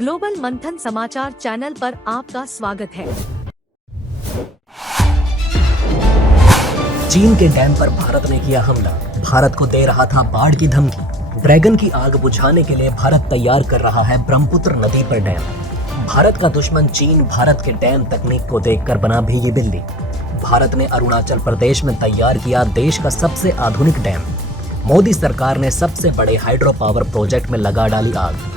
Global मंथन समाचार channel पर आपका स्वागत है। चीन के डैम पर भारत ने किया हमला। भारत को दे रहा था बाढ़ की धमकी। ड्रैगन की आग बुझाने के लिए भारत तैयार कर रहा है ब्रह्मपुत्र नदी पर डैम। भारत का दुश्मन चीन भारत के डैम तकनीक को देखकर बना भीगी बिल्ली। भारत ने अरुणाचल प्रदेश में तैयार किया देश का सबसे आधुनिक डैम। मोदी सरकार ने सबसे बड़े हाइड्रो पावर प्रोजेक्ट में लगा डाली आग।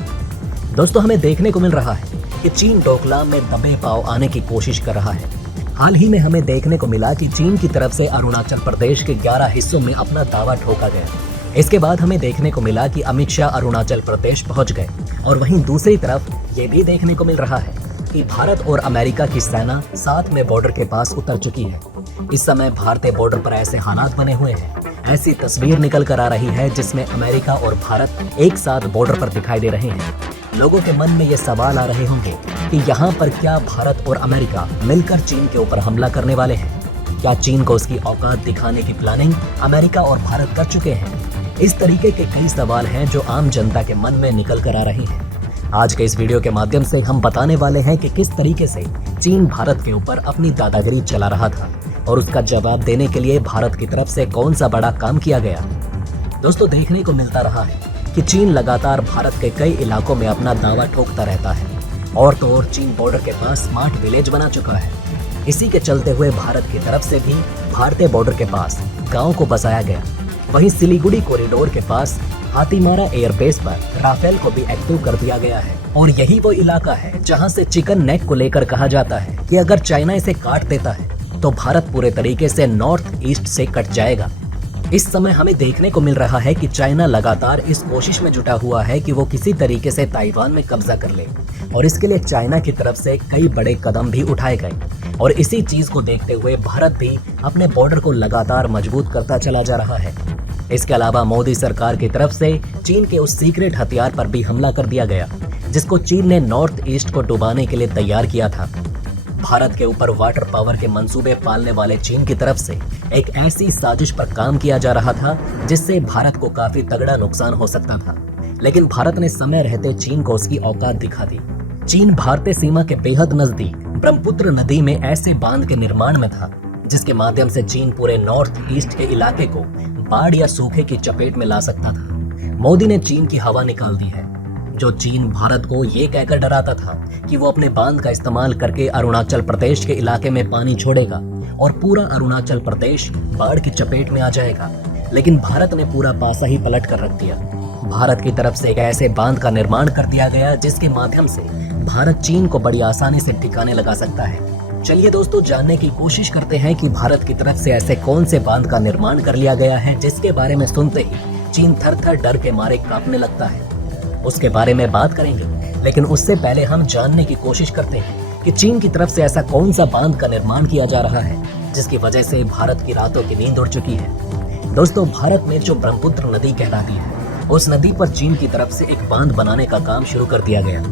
दोस्तों, हमें देखने को मिल रहा है कि चीन डोकलाम में दबे पांव आने की कोशिश कर रहा है। हाल ही में हमें देखने को मिला कि चीन की तरफ से अरुणाचल प्रदेश के 11 हिस्सों में अपना दावा ठोका गया। इसके बाद हमें देखने को मिला कि अमित शाह अरुणाचल प्रदेश पहुंच गए और वहीं दूसरी तरफ ये भी देखने को मिल रहा है कि भारत और अमेरिका की सेना साथ में बॉर्डर के पास उतर चुकी है। इस समय भारतीय बॉर्डर पर ऐसे हालात बने हुए हैं, ऐसी तस्वीर निकल कर आ रही है जिसमें अमेरिका और भारत एक साथ बॉर्डर पर दिखाई दे रहे हैं। लोगों के मन में ये सवाल आ रहे होंगे कि यहाँ पर क्या भारत और अमेरिका मिलकर चीन के ऊपर हमला करने वाले हैं? क्या चीन को उसकी औकात दिखाने की प्लानिंग अमेरिका और भारत कर चुके हैं? इस तरीके के कई सवाल हैं जो आम जनता के मन में निकल कर आ रही हैं। आज के इस वीडियो के माध्यम से हम बताने वाले हैं कि किस तरीके से चीन भारत के ऊपर अपनी दादागिरी चला रहा था और उसका जवाब देने के लिए भारत की तरफ से कौन सा बड़ा काम किया गया। दोस्तों, देखने को मिलता रहा है कि चीन लगातार भारत के कई इलाकों में अपना दावा ठोकता रहता है और तो और चीन बॉर्डर के पास स्मार्ट विलेज बना चुका है। इसी के चलते हुए भारत की तरफ से भी भारतीय बॉर्डर के पास गांव को बसाया गया। वहीं सिलीगुड़ी कॉरिडोर के पास हाथीमारा एयरबेस पर राफेल को भी एक्टिव कर दिया गया है और यही वो इलाका है जहां से चिकन नेक को लेकर कहा जाता है कि अगर चाइना इसे काट देता है तो भारत पूरे तरीके से नॉर्थ ईस्ट से कट जाएगा। इस समय हमें देखने को मिल रहा है कि चाइना लगातार इस कोशिश में जुटा हुआ है कि वो किसी तरीके से ताइवान में कब्जा कर ले और इसके लिए चाइना की तरफ से कई बड़े कदम भी उठाए गए और इसी चीज को देखते हुए भारत भी अपने बॉर्डर को लगातार मजबूत करता चला जा रहा है। इसके अलावा मोदी सरकार की तरफ से चीन के उस सीक्रेट हथियार पर भी हमला कर दिया गया जिसको चीन ने नॉर्थ ईस्ट को डुबाने के लिए तैयार किया था। भारत के ऊपर वाटर पावर के मंसूबे पालने वाले चीन की तरफ से एक ऐसी साजिश पर काम किया जा रहा था जिससे भारत को काफी तगड़ा नुकसान हो सकता था, लेकिन भारत ने समय रहते चीन को उसकी औकात दिखा दी। चीन भारतीय सीमा के बेहद नजदीक ब्रह्मपुत्र नदी में ऐसे बांध के निर्माण में था जिसके माध्यम से चीन पूरे नॉर्थ ईस्ट के इलाके को बाढ़ या सूखे की चपेट में ला सकता था। मोदी ने चीन की हवा निकाल दी है। जो चीन भारत को ये कहकर डराता था कि वो अपने बांध का इस्तेमाल करके अरुणाचल प्रदेश के इलाके में पानी छोड़ेगा और पूरा अरुणाचल प्रदेश बाढ़ की चपेट में आ जाएगा, लेकिन भारत ने पूरा पासा ही पलट कर रख दिया। भारत की तरफ से एक ऐसे बांध का निर्माण कर दिया गया जिसके माध्यम से भारत चीन को बड़ी आसानी से ठिकाने लगा सकता है। चलिए दोस्तों, जानने की कोशिश करते हैं कि भारत की तरफ से ऐसे कौन से बांध का निर्माण कर लिया गया है जिसके बारे में सुनते ही चीन थर थर डर के मारे कांपने लगता है। उसके बारे में बात करेंगे, लेकिन उससे पहले हम जानने की कोशिश करते हैं कि चीन की तरफ से ऐसा कौन सा बांध का निर्माण किया जा रहा है जिसकी वजह से भारत की रातों की नींद उड़ चुकी है। दोस्तों, भारत में जो ब्रह्मपुत्र नदी कहलाती है उस नदी पर चीन की तरफ से एक बांध बनाने का काम शुरू कर दिया गया।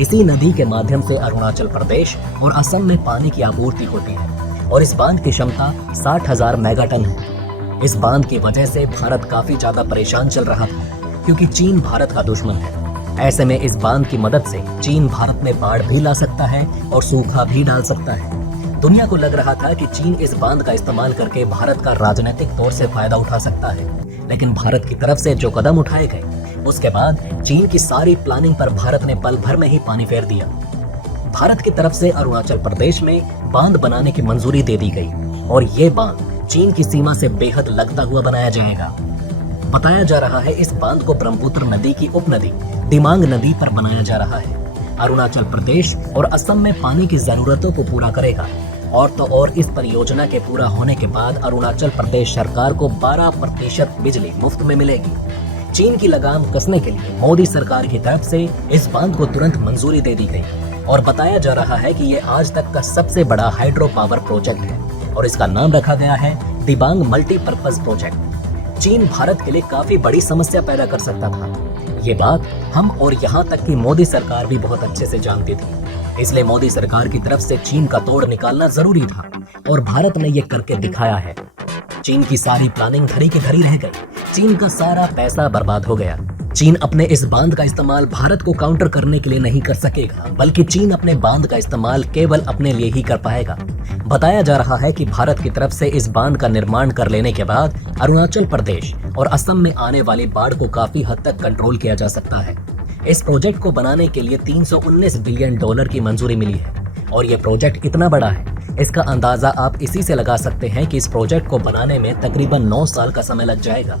इसी नदी के माध्यम से अरुणाचल प्रदेश और असम में पानी की आपूर्ति होती है और इस बांध की क्षमता 60,000 मेगाटन है। इस बांध की वजह से भारत काफी ज्यादा परेशान चल रहा था क्योंकि चीन भारत का दुश्मन है। ऐसे में इस बांध की मदद से चीन भारत में बाढ़ भी ला सकता है और सूखा भी डाल सकता है। दुनिया को लग रहा था कि चीन इस बांध का इस्तेमाल करके भारत का राजनीतिक तौर से फायदा उठा सकता है, लेकिन भारत की तरफ से जो कदम उठाए गए उसके बाद चीन की सारी प्लानिंग पर भारत ने पल भर में ही पानी फेर दिया। भारत की तरफ से अरुणाचल प्रदेश में बांध बनाने की मंजूरी दे दी गई और ये बांध चीन की सीमा से बेहद लगता हुआ बनाया जाएगा। बताया जा रहा है इस बांध को ब्रह्मपुत्र नदी की उपनदी दिमांग नदी पर बनाया जा रहा है। अरुणाचल प्रदेश और असम में पानी की जरूरतों को पूरा करेगा और तो और इस परियोजना के पूरा होने के बाद अरुणाचल प्रदेश सरकार को 12% बिजली मुफ्त में मिलेगी। चीन की लगाम कसने के लिए मोदी सरकार की तरफ से इस बांध को तुरंत मंजूरी दे दी गई और बताया जा रहा है कि ये आज तक का सबसे बड़ा हाइड्रो पावर प्रोजेक्ट है और इसका नाम रखा गया है दिबांग मल्टीपर्पज प्रोजेक्ट। चीन भारत के लिए काफी बड़ी समस्या पैदा कर सकता था। ये बात हम और यहाँ तक कि मोदी सरकार भी बहुत अच्छे से जानती थी, इसलिए मोदी सरकार की तरफ से चीन का तोड़ निकालना जरूरी था और भारत ने ये करके दिखाया है। चीन की सारी प्लानिंग धरी की धरी रह गई। चीन का सारा पैसा बर्बाद हो गया। चीन अपने इस बांध का इस्तेमाल भारत को काउंटर करने के लिए नहीं कर सकेगा, बल्कि चीन अपने बांध का इस्तेमाल केवल अपने लिए ही कर पाएगा। बताया जा रहा है कि भारत की तरफ से इस बांध का निर्माण कर लेने के बाद अरुणाचल प्रदेश और असम में आने वाली बाढ़ को काफी हद तक कंट्रोल किया जा सकता है। इस प्रोजेक्ट को बनाने के लिए 319 बिलियन डॉलर की मंजूरी मिली है और ये प्रोजेक्ट इतना बड़ा है, इसका अंदाजा आप इसी से लगा सकते हैं कि इस प्रोजेक्ट को बनाने में तकरीबन 9 साल का समय लग जाएगा।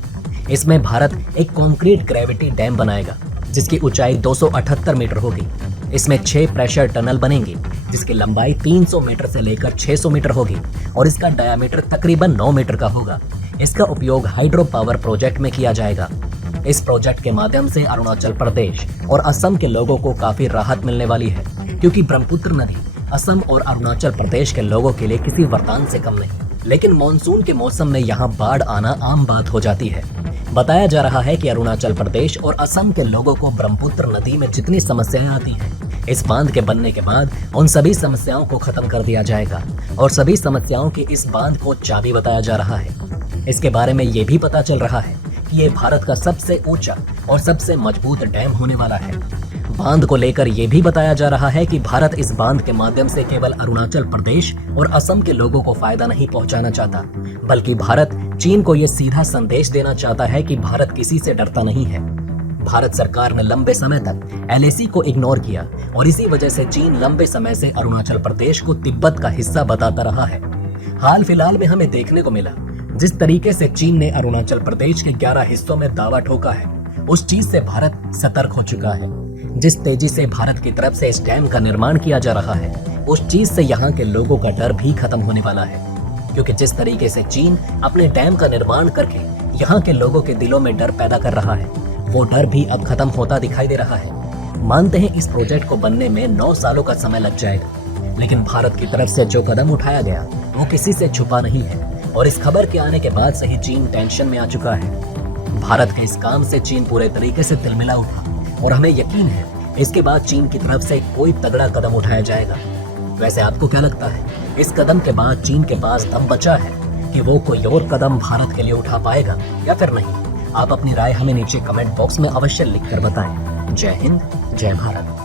इसमें भारत एक कंक्रीट ग्रेविटी डैम बनाएगा जिसकी ऊंचाई 278 मीटर होगी। इसमें 6 प्रेशर टनल बनेंगे जिसकी लंबाई 300 मीटर से लेकर 600 मीटर होगी और इसका डायामीटर तकरीबन 9 मीटर का होगा। इसका उपयोग हाइड्रो पावर प्रोजेक्ट में किया जाएगा। इस प्रोजेक्ट के माध्यम से अरुणाचल प्रदेश और असम के लोगों को काफी राहत मिलने वाली है, क्योंकि ब्रह्मपुत्र नदी असम और अरुणाचल प्रदेश के लोगों के लिए किसी वरदान से कम नहीं। लेकिन मॉनसून के मौसम में यहाँ बाढ़ आना आम बात हो जाती है। बताया जा रहा है कि अरुणाचल प्रदेश और असम के लोगों को ब्रह्मपुत्र नदी में जितनी समस्याएं आती हैं, इस बांध के बनने के बाद उन सभी समस्याओं को खत्म कर दिया जाएगा और सभी समस्याओं की इस बांध को चाबी बताया जा रहा है। इसके बारे में ये भी पता चल रहा है कि ये भारत का सबसे ऊंचा और सबसे मजबूत डैम होने वाला है। बांध को लेकर यह भी बताया जा रहा है कि भारत इस बांध के माध्यम से केवल अरुणाचल प्रदेश और असम के लोगों को फायदा नहीं पहुंचाना चाहता, बल्कि भारत चीन को यह सीधा संदेश देना चाहता है कि भारत किसी से डरता नहीं है। भारत सरकार ने लंबे समय तक LAC को इग्नोर किया और इसी वजह से चीन लंबे समय से अरुणाचल प्रदेश को तिब्बत का हिस्सा बताता रहा है। हाल फिलहाल में हमें देखने को मिला जिस तरीके से चीन ने अरुणाचल प्रदेश के 11 हिस्सों में दावा ठोका है, उस चीज से भारत सतर्क हो चुका है। जिस तेजी से भारत की तरफ से इस डैम का निर्माण किया जा रहा है, उस चीज से यहाँ के लोगों का डर भी खत्म होने वाला है, क्योंकि जिस तरीके से चीन अपने डैम का निर्माण करके यहाँ के लोगों के दिलों में डर पैदा कर रहा है, वो डर भी अब खत्म होता दिखाई दे रहा है। मानते हैं इस प्रोजेक्ट को बनने में 9 सालों का समय लग जाएगा, लेकिन भारत की तरफ से जो कदम उठाया गया वो किसी से छुपा नहीं है और इस खबर के आने के बाद से ही चीन टेंशन में आ चुका है। भारत के इस काम से चीन पूरे तरीके से तिलमिला उठा और हमें यकीन है इसके बाद चीन की तरफ से कोई तगड़ा कदम उठाया जाएगा। वैसे आपको क्या लगता है, इस कदम के बाद चीन के पास दम बचा है कि वो कोई और कदम भारत के लिए उठा पाएगा या फिर नहीं? आप अपनी राय हमें नीचे कमेंट बॉक्स में अवश्य लिखकर बताएं। जय हिंद, जय भारत।